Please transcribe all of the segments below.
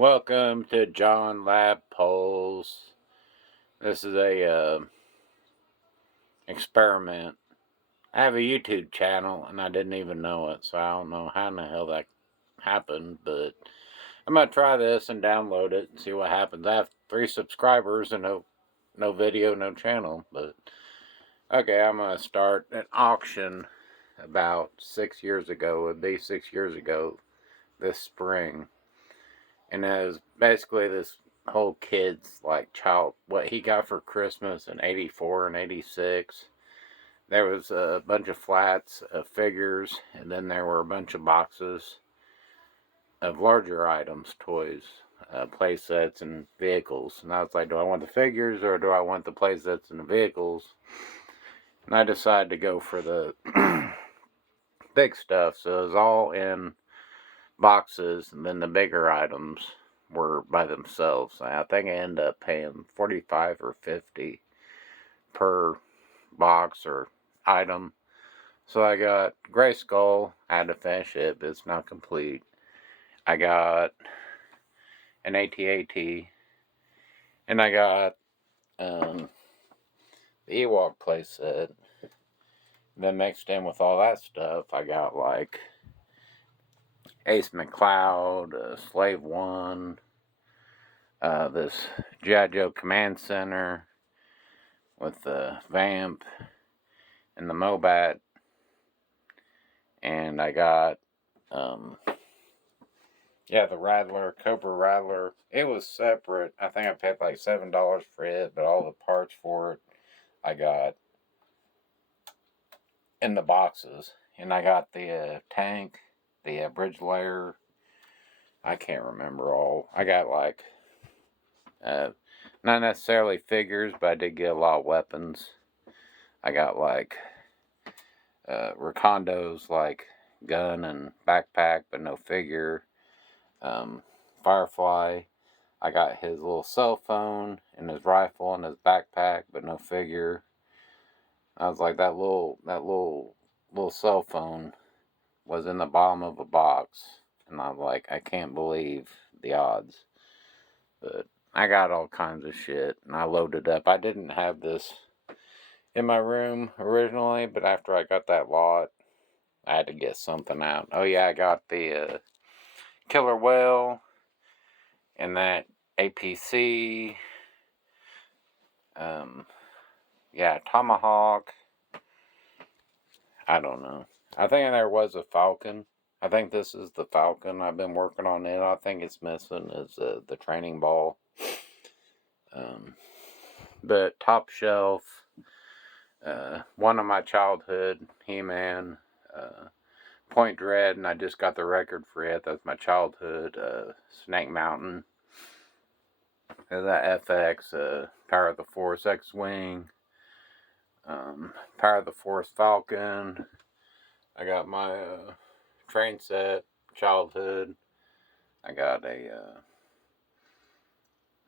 Welcome to John Lab Polls. This is a experiment. I have a YouTube channel and I didn't even know it, so I don't know how in the hell that happened, but I'm gonna try this and download it and see what happens. I have 3 subscribers and no video, no channel, but okay, I'm gonna start an auction about 6 years ago. It'd be 6 years ago this spring. And it was basically this whole kid's like child, what he got for Christmas in 84 and 86. There was a bunch of flats of figures, and then there were a bunch of boxes of larger items, toys, play sets, and vehicles. And I was like, do I want the figures or do I want the play sets and the vehicles? And I decided to go for the big stuff, so it was all in boxes, and then the bigger items were by themselves. I think I ended up paying 45 or 50 per box or item. So I got Gray Skull. I had to finish it, but it's not complete. I got an AT-AT, and I got the Ewok playset. Then mixed in with all that stuff, I got like Ace McCloud, Slave One, this G.I. Joe Command Center with the Vamp and the Mobat. And I got, the Rattler, Cobra Rattler. It was separate. I think I paid like $7 for it, but all the parts for it I got in the boxes. And I got the tank, the bridge layer. I can't remember all. I got like, not necessarily figures, but I did get a lot of weapons. I got like Rakondo's like gun and backpack, but no figure. Firefly. I got his little cell phone and his rifle and his backpack, but no figure. I was like, that little cell phone was in the bottom of a box, and I was like, I can't believe the odds. But I got all kinds of shit, and I loaded up. I didn't have this in my room originally, but after I got that lot, I had to get something out. Oh yeah, I got the Killer Whale and that APC. Tomahawk. I don't know. I think there was a Falcon. I think this is the Falcon. I've been working on it. I think it's missing is the training ball. But top shelf. One of my childhood, He-Man. Point Dread, and I just got the record for it. That's my childhood. Snake Mountain. There's that FX. Power of the Force X-Wing. Power of the Force Falcon. I got my train set, childhood. I got a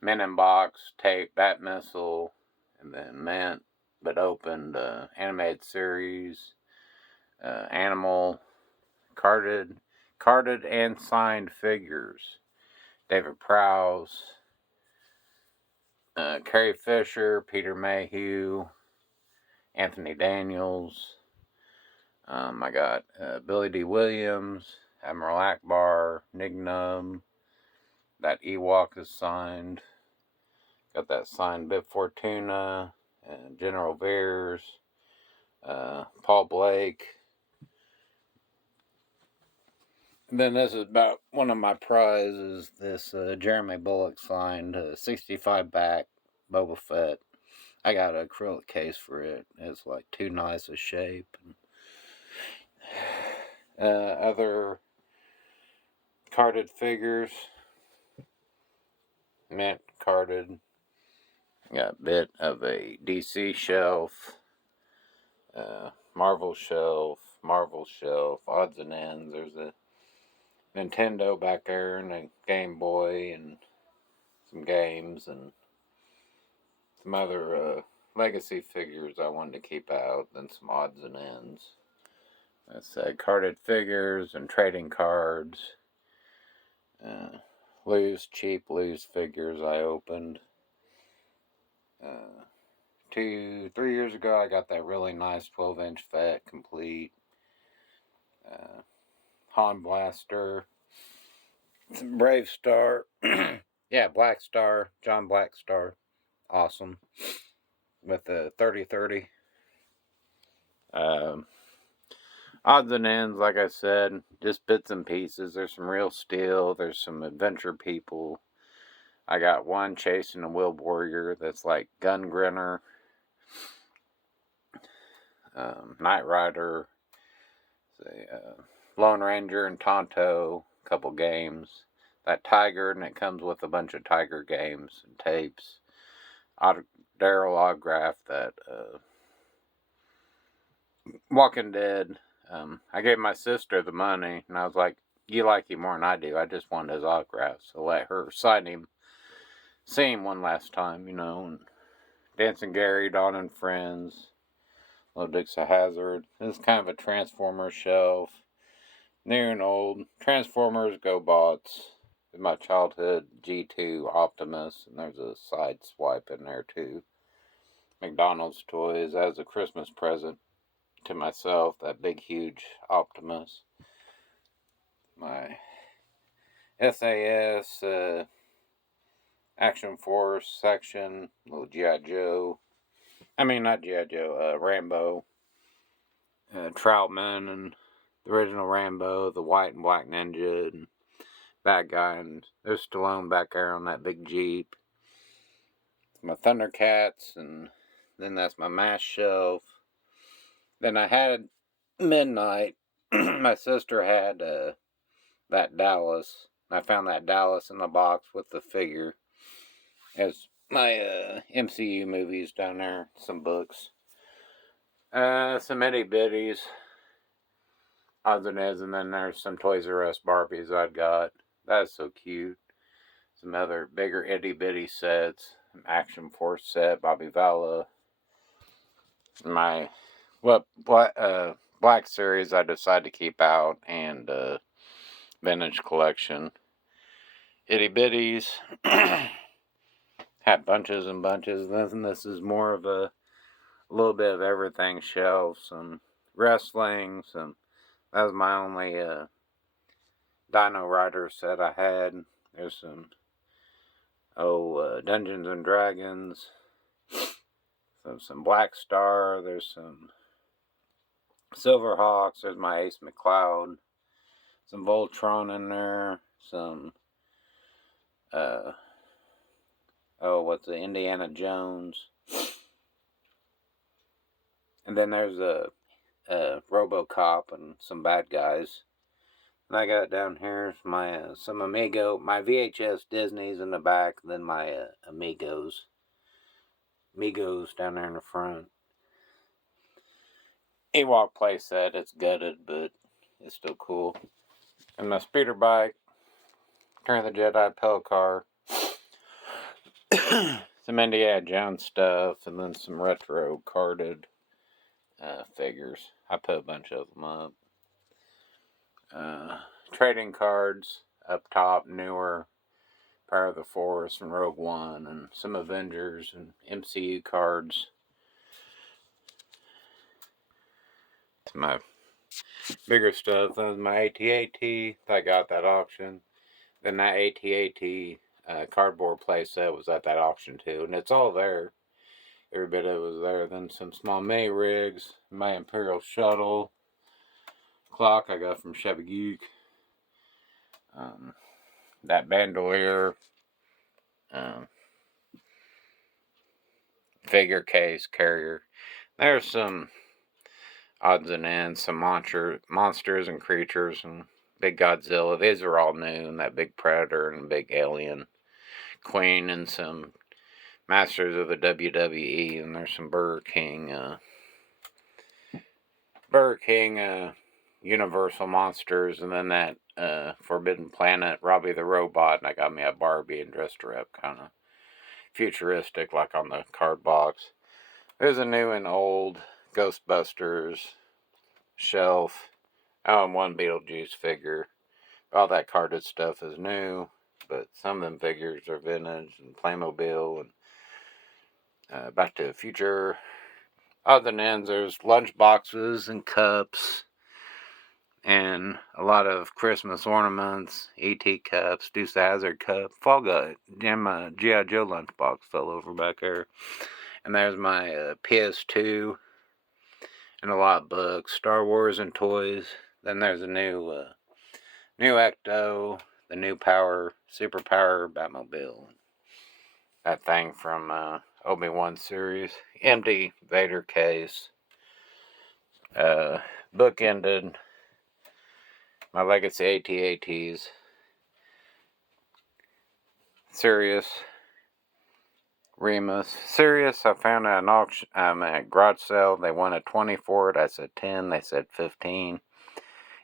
Men in Box, tape, Bat Missile, and then Mint, but opened animated series, Animal, carded and signed figures. David Prowse, Carrie Fisher, Peter Mayhew, Anthony Daniels. I got Billy D. Williams, Admiral Akbar, Nignum. That Ewok is signed. Got that signed Bib Fortuna, and General Veers, Paul Blake. And then this is about one of my prizes. This Jeremy Bulloch signed 65 back Boba Fett. I got an acrylic case for it. It's like too nice a shape. Other carded figures. Mint carded. Got a bit of a DC shelf. Marvel shelf. Odds and ends. There's a Nintendo back there and a Game Boy and some games and some other legacy figures I wanted to keep out, then some odds and ends. I said carded figures and trading cards. cheap loose figures I opened. 3 years ago, I got that really nice 12-inch Fett complete. Han Blaster. Some Brave Star. Yeah, Black Star. John Black Star. Awesome. With the 30-30. Odds and ends, like I said, just bits and pieces. There's some real steel. There's some adventure people. I got one chasing a Will Warrior that's like Gun Grinner. Knight Rider. Lone Ranger and Tonto. A couple games. That Tiger, and it comes with a bunch of Tiger games and tapes. Daryl autograph that Walking Dead. I gave my sister the money, and I was like, you like him more than I do. I just wanted his autograph, so let her sign him. See him one last time, you know. And Dancing Gary, Dawn and Friends, Little Dukes of Hazzard. This is kind of a Transformers shelf. New and old. Transformers, GoBots. In my childhood, G2, Optimus, and there's a side swipe in there too. McDonald's toys as a Christmas present to myself, that big huge Optimus. My SAS Action Force section, little G.I. Joe. I mean, not G.I. Joe, Rambo. Troutman and the original Rambo, the white and black ninja, and bad guy, and there's Stallone back there on that big Jeep. My Thundercats, and then that's my mask shelf. Then I had Midnight. My sister had that Dallas. I found that Dallas in the box with the figure. As my MCU movies down there, some books. Some itty bitties. Odds and ends, and then there's some Toys R Us Barbies I'd got. That's so cute. Some other bigger itty bitty sets. Action Force set, Bobby Vala. My Black Series I decided to keep out, and Vintage Collection. Itty bitties. Had bunches and bunches. Then this is more of a little bit of everything shelf. Some wrestling. That was my only Dino Rider set I had. There's some Dungeons and Dragons. Some Black Star. There's some Silverhawks. There's my Ace McCloud. Some Voltron in there. Some Indiana Jones. And then there's a RoboCop and some bad guys. And I got down here my some Amigo, my VHS Disney's in the back, then my Amigos down there in the front. Ewok playset, it's gutted, but it's still cool. And my speeder bike, Return of the Jedi pedal car. Some Indiana Jones stuff, and then some retro carded figures. I put a bunch of them up. Trading cards up top, newer. Power of the Force and Rogue One, and some Avengers and MCU cards. It's my bigger stuff. That was my AT-AT. I got that auction. Then that AT-AT cardboard playset was at that auction too, and it's all there. Every bit of it was there. Then some small mini rigs, my Imperial Shuttle clock I got from Chevy Geek. That bandolier. Figure case carrier. There's some odds and ends, some monsters and creatures, and big Godzilla. These are all new, and that big Predator and big Alien Queen, and some Masters of the WWE, and there's some Burger King Universal Monsters, and then that Forbidden Planet Robbie the Robot, and I got me a Barbie and dressed her up kind of futuristic like on the card box. There's a new and old Ghostbusters shelf. I own one Beetlejuice figure. All that carded stuff is new, but some of them figures are vintage, and Playmobil, and Back to the Future. Other than ends, there's lunch boxes and cups, and a lot of Christmas ornaments, E.T. cups, Deuce Hazard cup, Fall Guy, my G.I. Joe lunchbox fell over back there. And there's my PS2, and a lot of books, Star Wars and toys. Then there's a new Ecto, the new Superpower Batmobile. That thing from Obi-Wan series. Empty Vader case. Book ended. My Legacy AT-ATs. Sirius. Remus. Sirius, I found at an auction, at garage sale. They wanted 20 for it. I said 10. They said 15.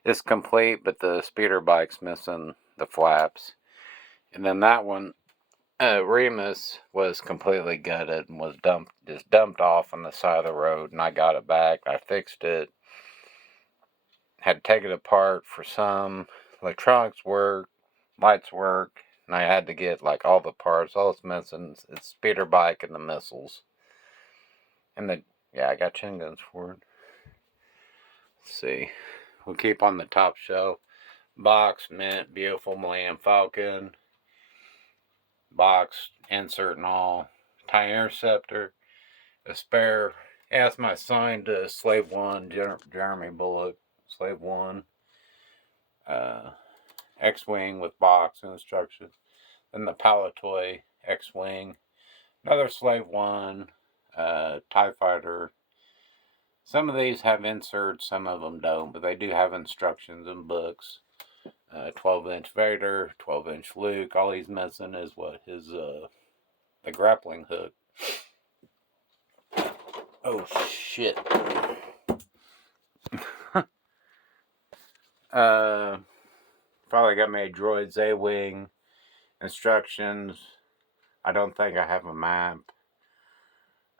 It's complete, but the speeder bike's missing the flaps. And then that one, Remus, was completely gutted and was dumped off on the side of the road. And I got it back. I fixed it. Had to take it apart for some. Electronics work, lights work, and I had to get like all the parts. All it's missing is the speeder bike and the missiles. And I got chain guns for it. Let's see. We'll keep on the top shelf. Box, mint, beautiful Millennium Falcon. Box, insert and all. TIE Interceptor. A spare. That's my signed Slave 1, Jeremy Bullock. Slave 1. X-Wing with box and instructions. Then the Palatoy X-Wing. Another Slave 1. TIE Fighter. Some of these have inserts, some of them don't, but they do have instructions and books. 12-inch Vader, 12-inch Luke. All he's missing is the grappling hook. Oh, shit. Probably got me a Droids A-Wing. Instructions. I don't think I have a map.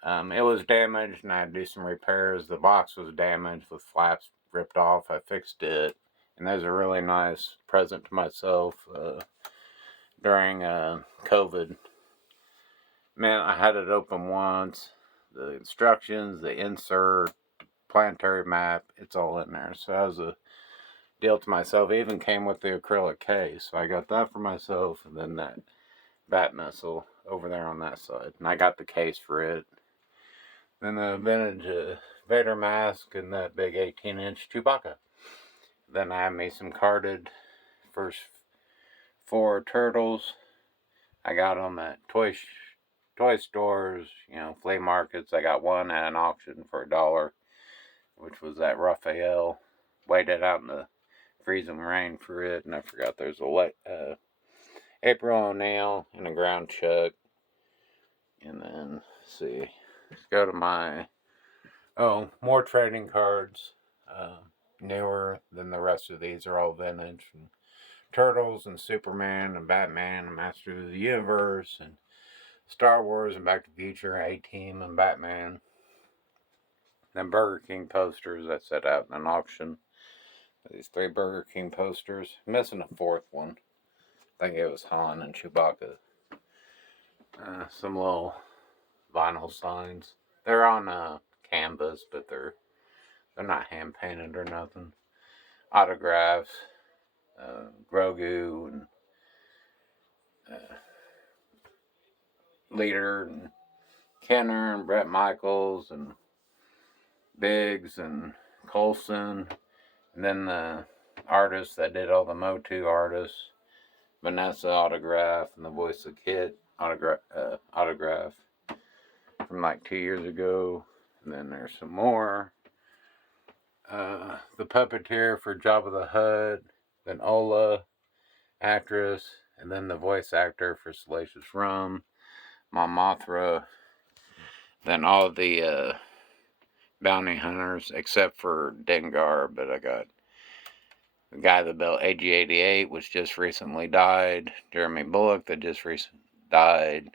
It was damaged and I had to do some repairs. The box was damaged with flaps ripped off. I fixed it. And there's a really nice present to myself during COVID. Man, I had it open once. The instructions, the insert, the planetary map, it's all in there. So that was a deal to myself. It even came with the acrylic case. So I got that for myself, and then that bat missile over there on that side. And I got the case for it. Then the vintage Vader mask and that big 18-inch Chewbacca. Then I had me some carded first 4 turtles. I got them at toy stores, flea markets. I got one at an auction for $1, which was that Raphael. Waited out in the freezing rain for it, and I forgot there's a April O'Neil and a ground chuck. And then, let's see, let's go to more trading cards. Newer than the rest of these are all vintage. And Turtles and Superman and Batman and Masters of the Universe and Star Wars and Back to the Future, A-Team and Batman. Then Burger King posters that set out in an auction. These 3 Burger King posters. I'm missing a 4th one. I think it was Han and Chewbacca. Some little vinyl signs. They're on canvas, but they're not hand painted or nothing. Autographs. Grogu and Leader and Kenner and Bret Michaels and Biggs and Coulson, and then the artists that did all the Motu artists, Vanessa autograph and the Voice of Kit autograph from like 2 years ago. And then there's some more. The puppeteer for Jabba the Hutt, then Ola, actress, and then the voice actor for Salacious Rum, Mon Mothra, then all the bounty hunters except for Dengar, but I got the guy that built AG-88, which just recently died, Jeremy Bullock that just recently died,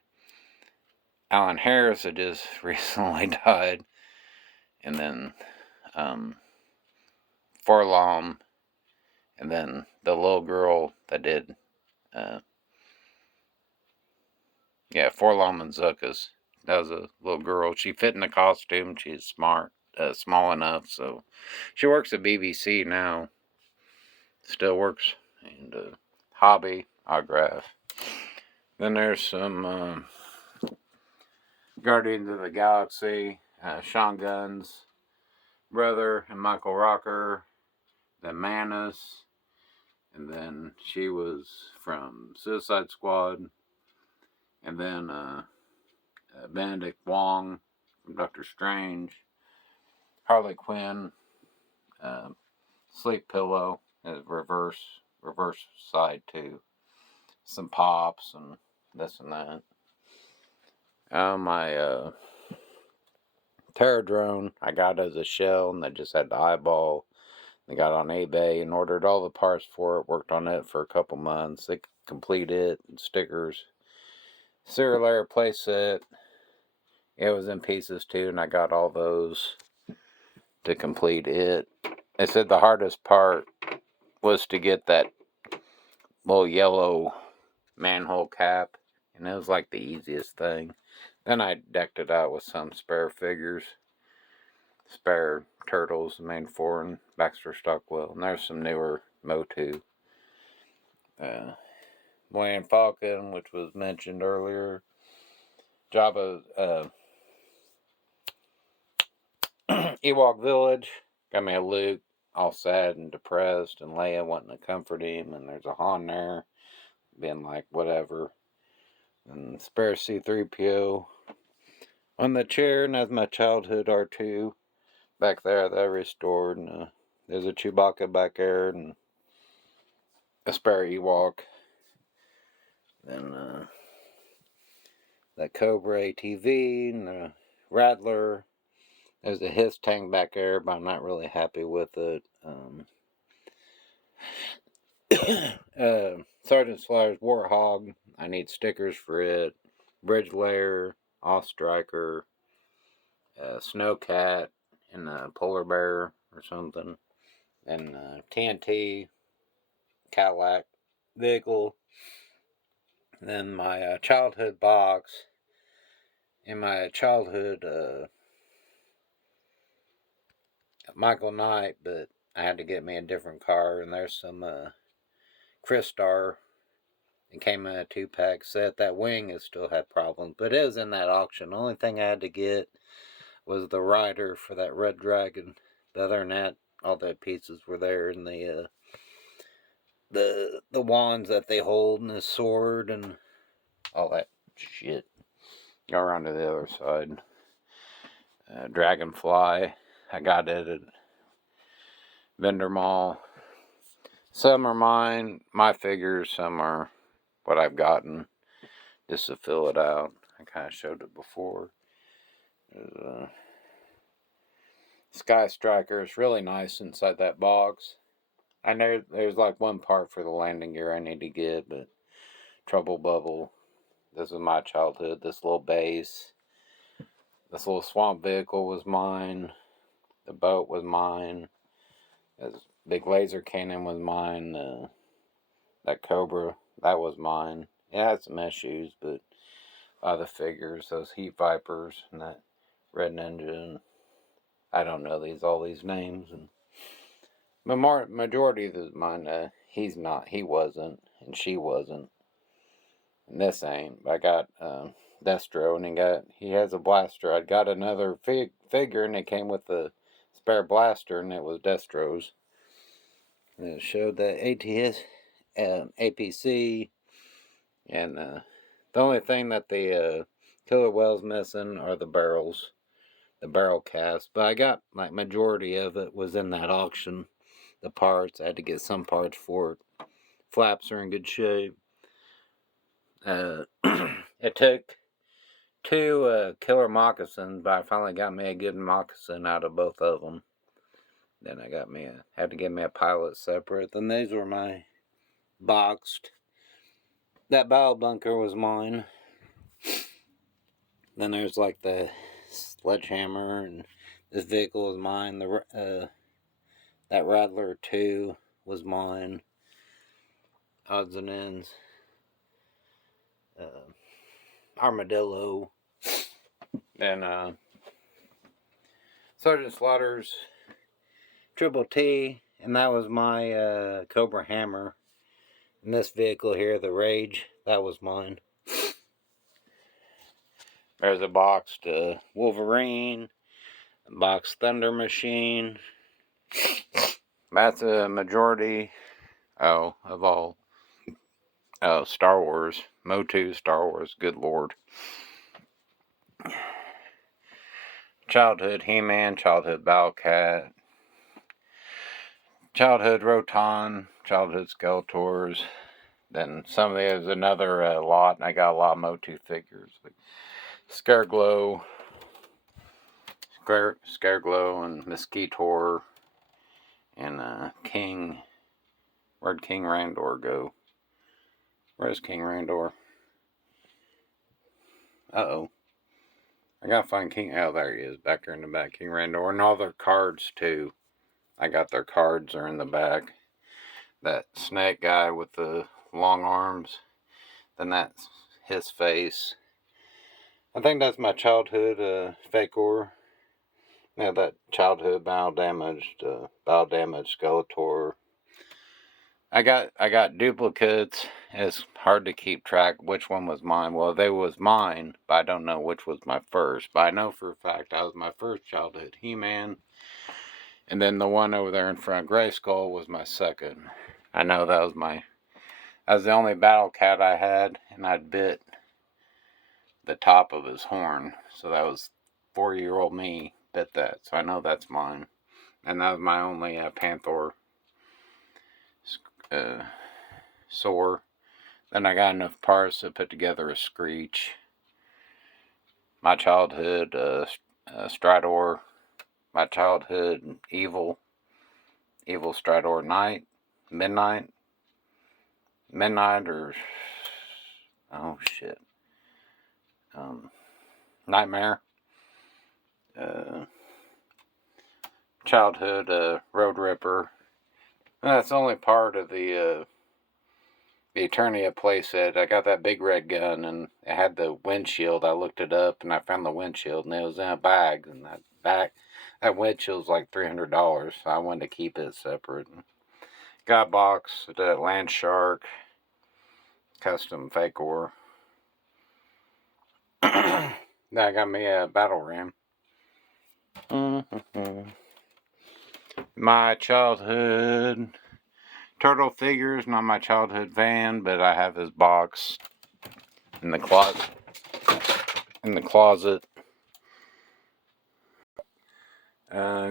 Alan Harris that just recently died, and then 4-LOM, and then the little girl that did Yeah, Forlom Manzukas. That was a little girl. She fit in the costume. She's smart, small enough. So she works at BBC now. Still works. And hobby, autograph. Then there's some Guardians of the Galaxy. Sean Gunn's brother and Michael Rocker. The Manus. And then she was from Suicide Squad. And then Benedict Wong from Doctor Strange. Harley Quinn. Sleep Pillow. Reverse side too. Some pops and this and that. My Terror Drone, I got as a shell, and they just had the eyeball. They got on eBay and ordered all the parts for it. Worked on it for a couple months. They complete it, and stickers, serial air playset. It was in pieces too, and I got all those to complete it. They said the hardest part was to get that little yellow manhole cap, and it was like the easiest thing. Then I decked it out with some spare figures, spare turtles, the main four, and Baxter Stockwell. And there's some newer Motu. Millennium Falcon, which was mentioned earlier. Jabba Ewok Village. Got me a Luke, all sad and depressed, and Leia wanting to comfort him, and there's a Han there, being like, whatever. And spare C-3PO on the chair, and that's my childhood R2 back there that I restored. And there's a Chewbacca back there, and a spare Ewok. Then the Cobra ATV, and the Rattler. There's a Hiss tank back there, but I'm not really happy with it. Sergeant Slaughter's Warthog. I need stickers for it. Bridge Layer, Off Striker, Snowcat, and a Polar Bear or something. And TNT, Cadillac vehicle. And then my childhood box. In my childhood, Michael Knight, but I had to get me a different car. And there's some Crystar. It came in a 2-pack set. That wing has still had problems, but it was in that auction. The only thing I had to get was the rider for that Red Dragon. But other than that, all the pieces were there, and the wands that they hold, and the sword, and all that shit. Go around to the other side. Dragonfly, I got it at Vendor Mall. Some are mine, my figures. Some are what I've gotten, just to fill it out. I kind of showed it before. There's Sky Striker. It's really nice inside that box. I know there's like one part for the landing gear I need to get, but Trouble Bubble. This is my childhood. This little base. This little swamp vehicle was mine. The boat was mine. This big laser cannon was mine. That Cobra, that was mine. It had some issues, but the figures, those Heat Vipers, and that Red Ninja. I don't know all these names, and majority of mine. He wasn't, and she wasn't, and this ain't. I got Destro, and he has a blaster. I got another figure, and it came with the spare blaster, and it was Destro's. And it showed the ATS, APC, and the only thing that the Killer Whale's missing are the barrels. The barrel cast, but I got like majority of it was in that auction. The parts, I had to get some parts for it. Flaps are in good shape. It took 2 killer moccasins, but I finally got me a good moccasin out of both of them. Then I had to get me a pilot separate. Then these were my boxed. That bow bunker was mine. Then there's like the sledgehammer, and this vehicle was mine. That Rattler 2 was mine. Odds and ends. Armadillo. And Sergeant Slaughter's Triple T. And that was my Cobra Hammer. And this vehicle here, the Rage, that was mine. There's a boxed Wolverine, a boxed Thunder Machine. That's a majority, of all Star Wars. Motu Star Wars, good lord. Childhood He-Man, childhood Battlecat, childhood Roton, childhood Skeletors. Then there's another lot, and I got a lot of Motu figures. Like Scareglow and Mosquitor, and King. Where'd King Randor go? Where's King Randor? Uh-oh. I gotta find King. Oh, there he is, back there in the back. King Randor. And all their cards, too. I got their cards are in the back. That snake guy with the long arms. Then that's his face. I think that's my childhood Fakor. Yeah, that childhood battle damaged Skeletor. I got duplicates. It's hard to keep track which one was mine. Well, they was mine, but I don't know which was my first. But I know for a fact that was my first childhood He-Man. And then the one over there in front, Grayskull, was my second. I know that was the only Battle Cat I had, and I'd bit the top of his horn. So that was 4-year-old me bit that. So I know that's mine. And that was my only Panther sore. Then I got enough parts to put together a Screech. My childhood Stridor. My childhood Evil Stridor Night. Midnight or oh shit. Nightmare. Childhood Road Ripper. That's only part of the Eternia playset. I got that big red gun, and it had the windshield. I looked it up, and I found the windshield, and it was in a bag. And that windshield's like $300, so I wanted to keep it separate. Got a box, the Land Shark, custom Fakor. Then I got me a Battle Ram. My childhood Turtle figures, not my childhood van, but I have his box in the closet.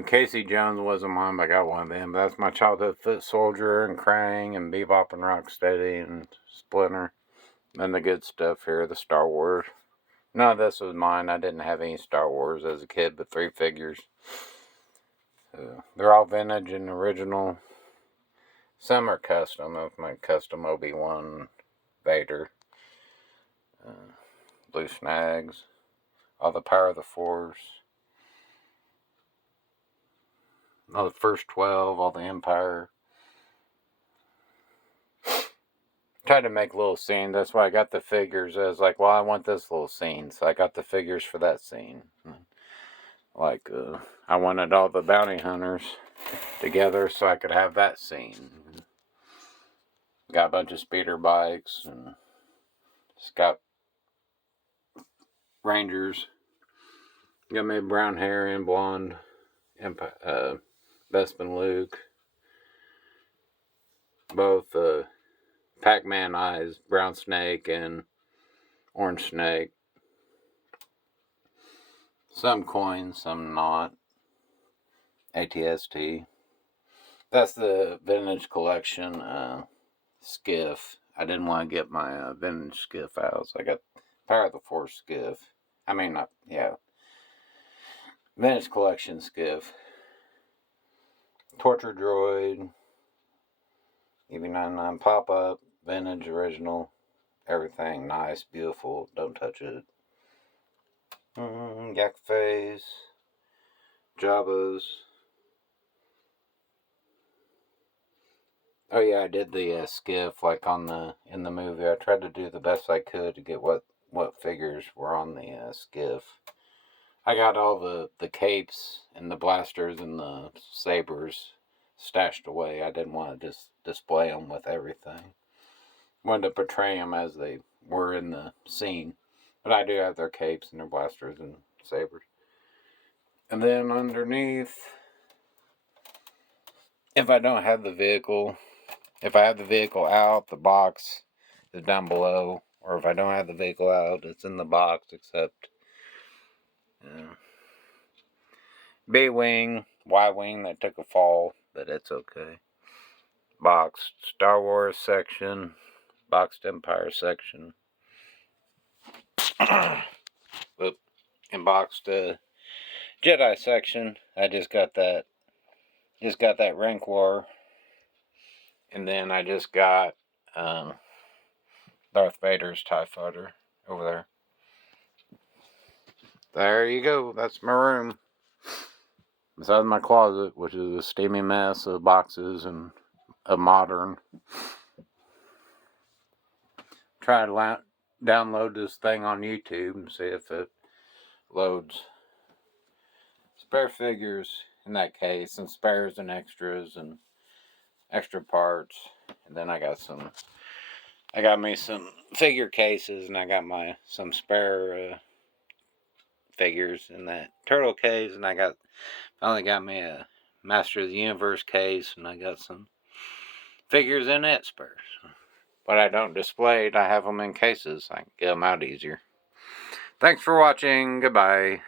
Casey Jones wasn't mine, but I got one of them. But that's my childhood Foot Soldier and Krang and Bebop and Rocksteady and Splinter. And the good stuff here, the Star Wars. None of this was mine. I didn't have any Star Wars as a kid, but 3 figures. They're all vintage and original. Some are custom. That's my custom Obi-Wan Vader. Blue Snags. All the Power of the Force. All the first 12. All the Empire. Tried to make little scenes. That's why I got the figures. I was like, well, I want this little scene. So I got the figures for that scene. Like, I wanted all the bounty hunters together so I could have that scene. Got a bunch of speeder bikes and just got Rangers. Got me brown hair and blonde Bespin Luke. Both Pac-Man eyes, brown snake and orange snake. Some coins, some not. ATST. That's the vintage collection skiff. I didn't want to get my vintage skiff out, so I got Power of the Force skiff. I mean, vintage collection skiff. Torture Droid. EV99 pop-up. Vintage, original. Everything nice, beautiful. Don't touch it. Yak Face. Jabba's. Oh yeah, I did the skiff like in the movie. I tried to do the best I could to get what what figures were on the skiff. I got all the capes and the blasters and the sabers stashed away. I didn't want to just display them with everything. Wanted to portray them as they were in the scene. But I do have their capes and their blasters and sabers. And then underneath, if I don't have the vehicle, if I have the vehicle out, the box is down below. Or if I don't have the vehicle out, it's in the box, except B-Wing, Y-Wing that took a fall, but it's okay. Boxed Star Wars section, boxed Empire section. And boxed Jedi section. I just got that Rancor. And then I just got Darth Vader's TIE Fighter over there. There you go. That's my room. Besides my closet, which is a steamy mess of boxes and a modern. Try to download this thing on YouTube and see if it loads. Spare figures in that case, and spares and extras and extra parts. And then I got me some figure cases, and I got some spare figures in that turtle case, and I finally got me a Master of the Universe case, and I got some figures in it spares. But I don't display it. I have them in cases. I can get them out easier. Thanks for watching. Goodbye.